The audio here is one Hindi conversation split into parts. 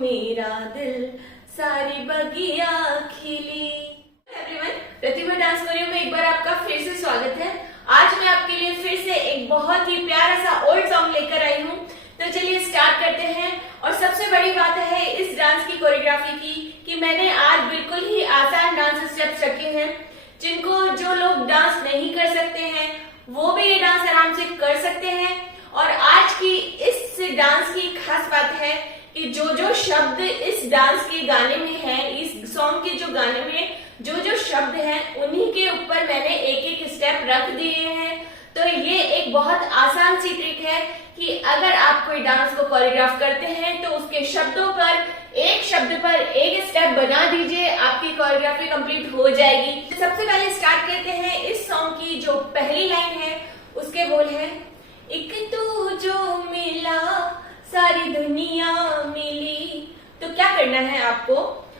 मेरा दिल सारी बगिया खिली। एवरीवन, प्रतिभा डांस कोरियो में एक बार आपका फिर से स्वागत है। आज मैं आपके लिए फिर से एक बहुत ही प्यारा सा ओल्ड सॉन्ग लेकर आई हूँ। तो चलिए स्टार्ट करते हैं। और सबसे बड़ी बात है इस डांस की कोरियोग्राफी की कि मैंने आज बिल्कुल ही आसान डांस स्टेप्स रखे हैं, जिनको जो लोग डांस नहीं कर सकते हैं वो भी ये डांस आराम से कर सकते हैं। और आज की इस डांस की खास बात है कि जो शब्द इस डांस के गाने में है, इस सॉन्ग के जो गाने में जो शब्द हैं उन्हीं के ऊपर मैंने एक एक स्टेप रख दिए हैं। तो ये एक बहुत आसान सी ट्रिक है कि अगर आप कोई डांस को कोरियोग्राफ करते हैं तो उसके शब्दों पर एक शब्द पर एक स्टेप बना दीजिए, आपकी कोरियोग्राफी कंप्लीट हो जाएगी। सबसे पहले स्टार्ट करते हैं इस सॉन्ग की जो पहली लाइन है उसके बोल है, एक तू जो मिला सारी दुनिया मिली। तो क्या करना है आपको,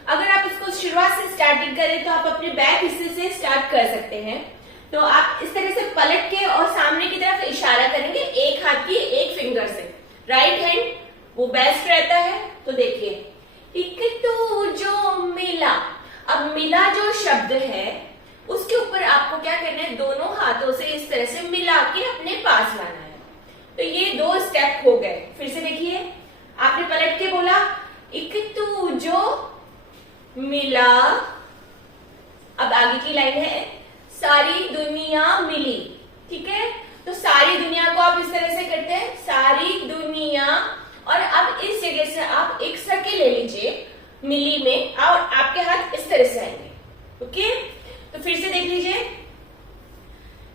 अगर आप इसको शुरुआत से स्टार्टिंग करें तो आप अपने बैक हिस्से से स्टार्ट कर सकते हैं। तो आप इस तरह से पलट के और सामने की तरफ इशारा करेंगे एक हाथ की एक फिंगर से। राइट हैंड वो बेस्ट रहता है। तो देखिए, एक तू जो मिला। अब मिला जो शब्द है उसके ऊपर आपको क्या करना है, दोनों हाथों से इस तरह से मिला के अपने पास लाना है। तो ये दो स्टेप हो गए। फिर से देखिए, आपने पलट के बोला एक तू जो मिला। अब आगे की लाइन है सारी दुनिया मिली। ठीक है, तो सारी दुनिया को आप इस तरह से करते हैं, सारी दुनिया। और अब इस जगह से आप एक सर्किल ले लीजिए मिली में और आपके हाथ इस तरह से आएंगे। ओके, तो फिर से देख लीजिए,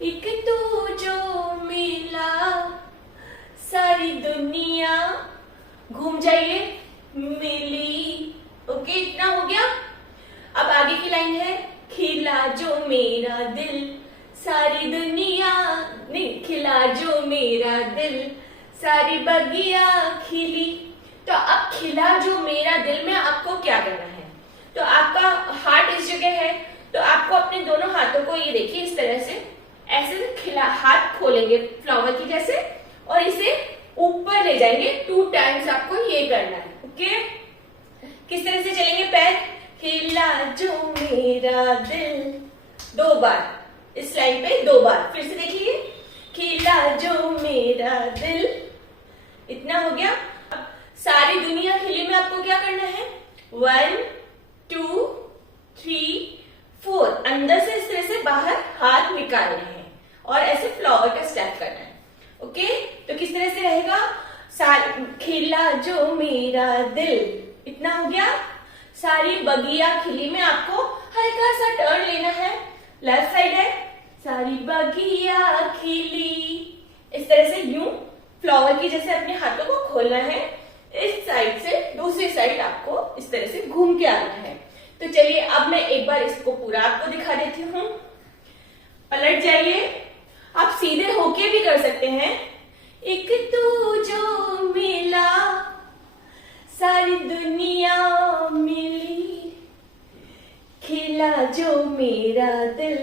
एक तू जो मिला सारी दुनिया, घूम जाइए मिली। ओके, इतना हो गया। अब आगे की लाइन है खिला जो मेरा दिल सारी दुनिया, नहीं, खिला जो मेरा दिल सारी बगिया खिली। तो अब खिला जो मेरा दिल में आपको क्या करना है, तो आपका हार्ट इस जगह है, तो आपको अपने दोनों हाथों को ये देखिए इस तरह से ऐसे खिला हाथ खोलेंगे फ्लावर की जैसे और इसे ऊपर ले जाएंगे 2 टाइम्स। आपको ये करना है। ओके, किस तरह से चलेंगे पैर, खिला जो मेरा दिल 2 बार, इस लाइन पे 2 बार। फिर से देखिए, खिला जो मेरा दिल। इतना हो गया। अब सारी दुनिया खिली में आपको क्या करना है, 1 2 3 4 अंदर से इस तरह से बाहर हाथ निकालने हैं और ऐसे फ्लावर का स्टेप करना है। ओके, तो किस तरह से रहेगा, खिला जो मेरा दिल। इतना हो गया। सारी बगिया खिली में आपको हल्का सा टर्न लेना है, लेफ्ट साइड है, सारी बगिया खिली। इस तरह से यूं फ्लावर की जैसे अपने हाथों को खोलना है, इस साइड से दूसरी साइड आपको इस तरह से घूम के आना है। तो चलिए अब मैं एक बार इसको पूरा आपको दिखा देती हूँ। पलट जाइए, आप सीधे होके भी कर सकते हैं। एक तू जो मिला सारी दुनिया मिली, खिला जो मेरा दिल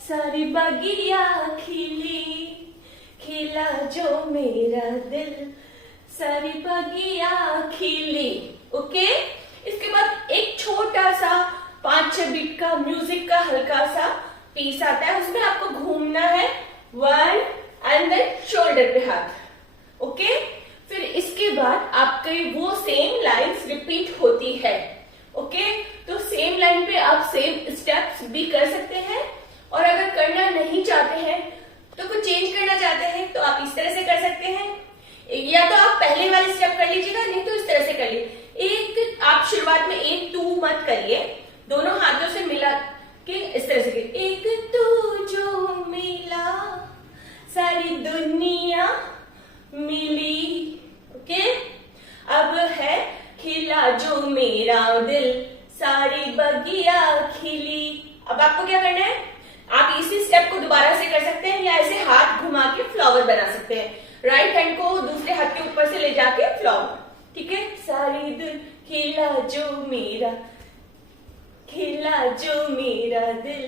सारी बगिया खिली, खिला जो मेरा दिल सारी बगिया खिली। ओके, इसके बाद एक छोटा सा 5-6 बीट का म्यूजिक का हल्का सा पीस आता है, उसमें आपको घूमना है 1 एंड देन शोल्डर पे हाथ। ओके, फिर इसके बाद आपकी वो सेम लाइन्स रिपीट होती है। ओके, तो सेम लाइन पे आप सेम स्टेप्स भी कर सकते हैं। और अगर करना नहीं चाहते हैं तो कुछ चेंज करना चाहते हैं तो आप इस तरह से कर सकते हैं, या तो आप पहले वाले स्टेप कर लीजिएगा, नहीं तो इस तरह से कर लीजिए। एक आप शुरुआत में 1 2 मत करिए, दोनों हाथों से मिला के इस तरह से एक तू जो मिला सारी दुनिया मिली। ओके, अब है खिला जो मेरा दिल सारी बगिया खिली। अब आपको क्या करना है, आप इसी स्टेप को दोबारा से कर सकते हैं या ऐसे हाथ घुमा के फ्लावर बना सकते हैं। राइट हैंड को दूसरे हाथ के ऊपर से ले जाके फ्लावर। ठीक है, सारी दुनिया खिला जो मेरा, खिला जो मेरा दिल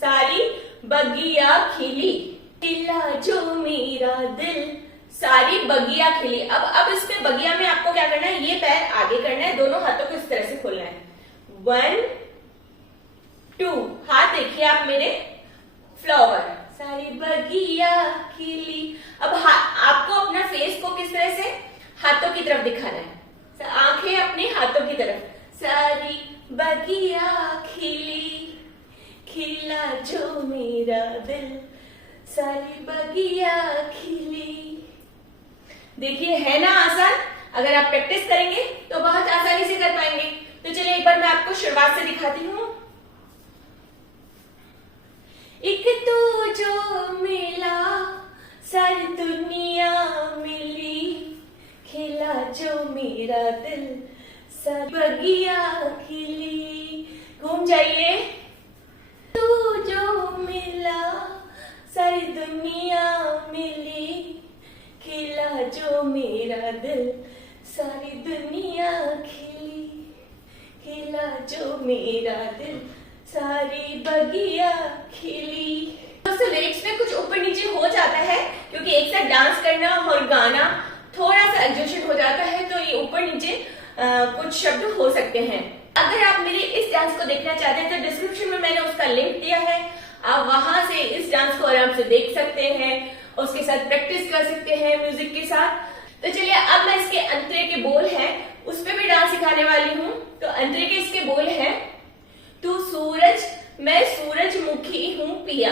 सारी बगिया खिली, खिला जो मेरा दिल सारी बगिया खिली। अब इसमें बगिया में आपको क्या करना है, ये पैर आगे करना है, दोनों हाथों को इस तरह से खोलना है। 1 2, हाथ देखिए आप मेरे, फ्लावर, सारी बगिया खिली। अब आपको अपना फेस को किस तरह से हाथों की तरफ दिखाना है, आंखें अपने हाथों की तरफ। सारी बगिया खिली, खिला जो मेरा दिल, सारी बगिया खिली। देखिए है ना आसान, अगर आप प्रैक्टिस करेंगे तो बहुत आसानी से कर पाएंगे। तो चलिए एक बार मैं आपको शुरुआत से दिखाती हूँ। एक तो जो मिला सारी दुनिया मिली, खिला जो मेरा दिल, सारी बगिया खिली। घूम जाइए। तू जो मिला सारी दुनिया मिली, खिला जो मेरा दिल, सारी दुनिया खिली, खिला जो मेरा दिल, सारी बगिया खिली। दोस्तों लिरिक्स में कुछ ऊपर नीचे हो जाता है क्योंकि एक साथ डांस करना और गाना थोड़ा सा एडजस्ट हो जाता है, तो ये ऊपर नीचे कुछ शब्द हो सकते हैं। अगर आप मेरे इस डांस को देखना चाहते हैं तो डिस्क्रिप्शन में मैंने उसका लिंक दिया है, आप वहां से इस डांस को आराम से देख सकते हैं, उसके साथ प्रैक्टिस कर सकते हैं म्यूजिक के साथ। तो चलिए अब मैं इसके अंतरे के बोल हैं उस पर भी डांस सिखाने वाली हूँ। तो अंतरे के इसके बोल हैं, तू सूरज मैं सूरजमुखी हूँ पिया।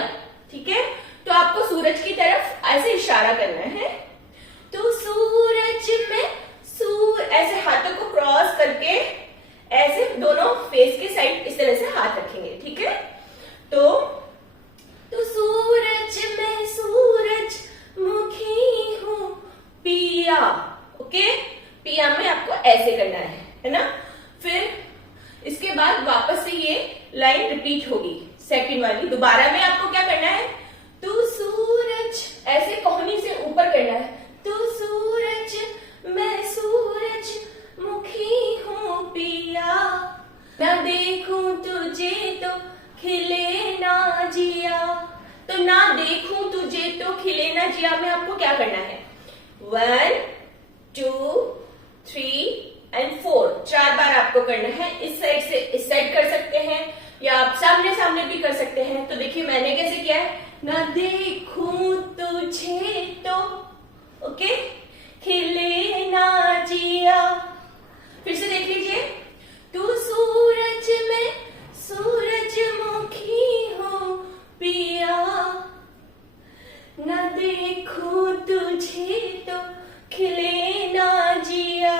ठीक है, तो आपको सूरज की तरफ ऐसे इशारा करना है। तू सूरज में ऐसे हाथों को क्रॉस करके ऐसे दोनों फेस के साइड इस तरह से हाथ रखेंगे। ठीक है, तो सूरज में सूरजमुखी हूँ पिया। ओके, पिया में आपको ऐसे करना है ना। फिर इसके बाद वापस से ये लाइन रिपीट होगी, सेकंड वाली। दोबारा में आपको क्या करना है, तू सूरज ऐसे कोहनी से ऊपर करना है। तू सूरज मैं सूरजमुखी हूँ पिया, ना देखूं तुझे तो खिले ना जिया। तो ना देखूं तुझे तो खिले ना जिया में आपको क्या करना है, 1 2 3 and 4, 4 बार आपको करना है। इस साइड से इस साइड कर सकते हैं या आप सामने सामने भी कर सकते हैं। तो देखिए मैंने कैसे किया है, ना देखूं तुझे तो ओके खिले ना जिया। फिर से देख लीजिए, तू सूरज में सूरजमुखी हो पिया, ना देखूं तुझे तो खिले ना जिया।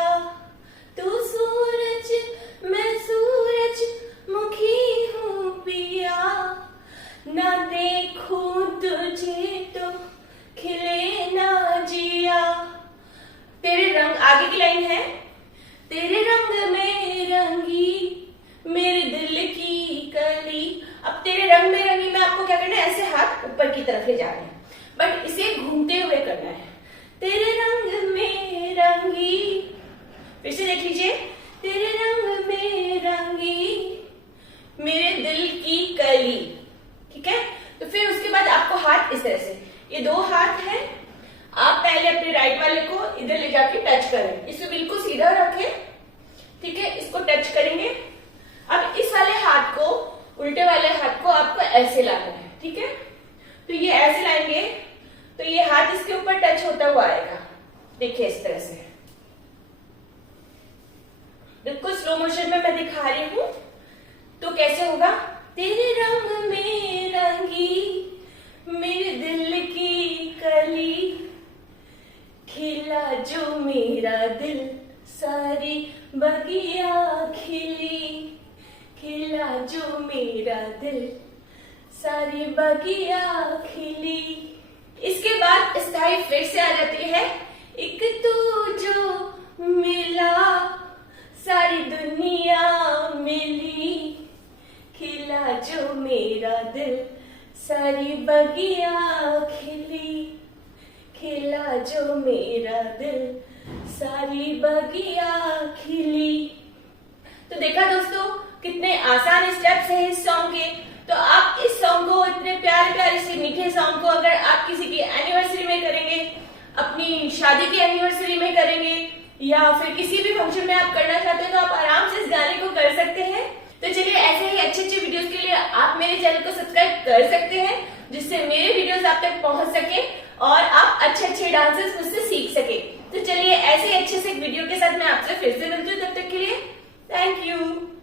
तू सूरज मैं सूरजमुखी हूँ पिया, ना देखूं तुझे तो खिले ना जिया। तेरे रंग, आगे की लाइन है, तेरे रंग में रंगी मेरे दिल की कली। अब तेरे रंग में रंगी में आपको क्या करना है, ऐसे हाथ ऊपर की तरफ ले जा रहे हैं, बट इसे घूमते हुए करना है। तेरे रंग में रंगी, फिर से देख लीजिए, तेरे रंग में रंगी मेरे दिल की कली। ठीक है, तो फिर उसके बाद आपको हाथ इस तरह से, ये 2 हाथ हैं, आप पहले अपने राइट वाले को इधर ले जाके टच करें, इसे बिल्कुल सीधा रखें। ठीक है, इसको टच करेंगे। अब इस वाले हाथ को, उल्टे वाले हाथ को आपको ऐसे लाना है। ठीक है, तो ये ऐसे लाएंगे तो ये हाथ इसके ऊपर टच होता हुआ आएगा। देखिए इस तरह से, बिल्कुल स्लो मोशन में मैं दिखा रही हूं। तो कैसे होगा, तेरे रंग में रंगी मेरे दिल की कली, खिला जो मेरा दिल, सारी बगिया खिली, खिला जो मेरा दिल, सारी बगिया खिली। इसके बाद स्थाई फिर से आ जाती है, एक तू जो मिला सारी दुनिया मिली, खिला जो मेरा दिल, सारी बगिया खिली, खिला जो मेरा दिल, सारी बगिया खिली। तो देखा दोस्तों कितने आसान स्टेप्स हैं इस सॉन्ग के। तो आप इस सॉन्ग को, इतने प्यारे प्यारे से मीठे सॉन्ग को अगर आप किसी की एनिवर्सरी में करेंगे, अपनी या फिर किसी भी फंक्शन में आप करना चाहते हैं तो आप आराम से इस गाने को कर सकते हैं। तो चलिए ऐसे ही अच्छे अच्छे वीडियोस के लिए आप मेरे चैनल को सब्सक्राइब कर सकते हैं, जिससे मेरे वीडियोस आप तक पहुंच सके और आप अच्छे अच्छे डांसेस मुझसे सीख सके। तो चलिए ऐसे अच्छे से एक वीडियो के साथ मैं आपसे फिर से मिलती हूँ, तब तक के लिए थैंक यू।